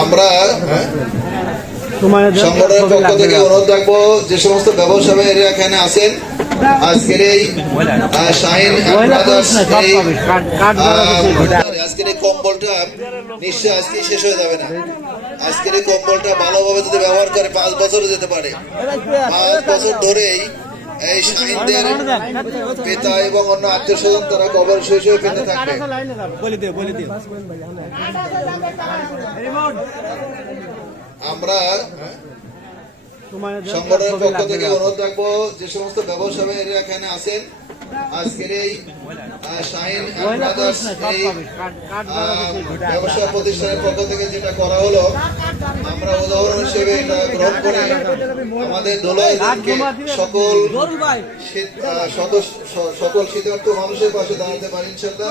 আমরা সংগঠনের পক্ষ থেকে অনুরোধ রাখব যে সমস্ত ব্যবসায়ীরা এখানে আছেন আজকের এই শাহিন আজকের এই কম্বলটা নিশ্চয়ই আজকে শেষ হয়ে যাবে না। আজকের এই কম্বলটা ভালোভাবে যদি ব্যবহার করে পাঁচ বছরও যেতে পারে। পাঁচ বছর ধরেই এই শাহিনদের পিতা এবং অন্য আত্মীয় স্বজন তারা কবর শেষ হয়ে পেতে থাকবে আমরা সংগঠনের পক্ষ থেকে অনুরোধ রাখব যে সমস্ত ব্যবসায়ীরা এখানে আছেন আজকের এই শাহিন ব্রাদার্স এই ব্যবসা প্রতিষ্ঠানের পক্ষ থেকে যেটা করা হলো আমরা উদাহরণ হিসেবে এটা গ্রহণ করে। আমাদের দোলাইকে সকল সকল শীতার্থ মানুষের পাশে দাঁড়াতে পারি ইনশাল্লাহ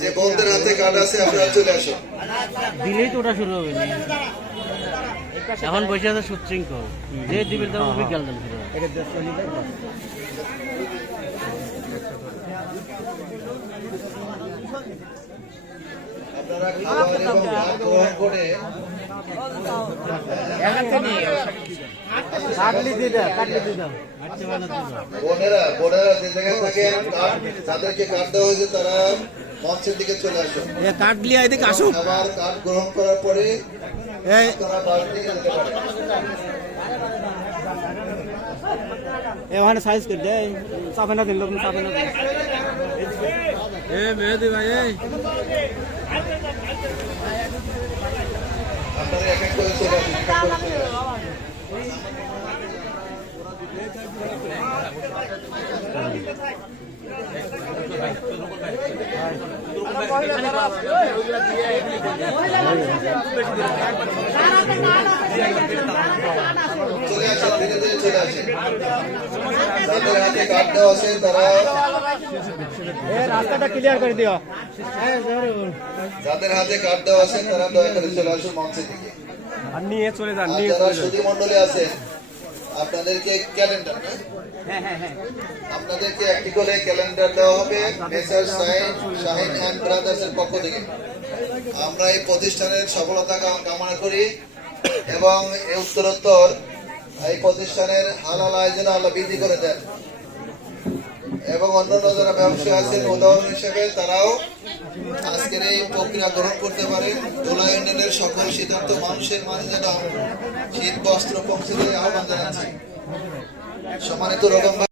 যে বন্ধের হাতে কার্ড আছে আপনারা চলে আসুন। দিলেই তো ওটা শুরু হবে না এখন বসে আছে সুশৃঙ্খল। যে দিবে তো শুরু আপনারা খাওয়া এবং গ্রহণ করে বোনেরা বোনেরা যে জায়গায় থাকেন কার্ড যাদেরকে দেওয়া হয়েছে তারা মঞ্চের দিকে চলে আসুন কাটলি এদিকে আসুক। খাবার কার্ড গ্রহণ করার পরে বাড়ির দিকে যেতে পারেন এখানে সাইজ করে দেয় চাপে না দিন লোক চাপে না এ মেহেদি ভাই রাস্তাটা ক্লিয়ার করে দিও। যাদের হাতে কার্ড দেওয়া আছে তারা দয়া করে চলে আসুন মঞ্চের দিকে। আর নিয়ে চলে যান আর যারা সুধী মন্ডলী আছে আপনাদেরকে ক্যালেন্ডার না হ্যাঁ হ্যাঁ হ্যাঁ। আপনাদেরকে একটি করে ক্যালেন্ডার দেওয়া হবে মেসার সাইন শাহিন অ্যান্ড ব্রাদার্স এর পক্ষ থেকে। আমরা এই প্রতিষ্ঠানের সফলতা কামনা করি এবং এই উত্তরোত্তর এই প্রতিষ্ঠানের হালাল আয়োজন আল্লাহ বৃদ্ধি করে দেন। এবং অন্যান্য যারা ব্যবসায়ী আছেন, উদাহরণ হিসেবে তারাও আজকের এই প্রক্রিয়া গ্রহণ করতে পারে। দোলা ইউনিয়নের সকল সিদ্ধান্ত মানুষের মাঝে যেন শীত বস্ত্র পৌঁছে দিয়ে, আহ্বান জানাচ্ছি। সম্মানিত রকম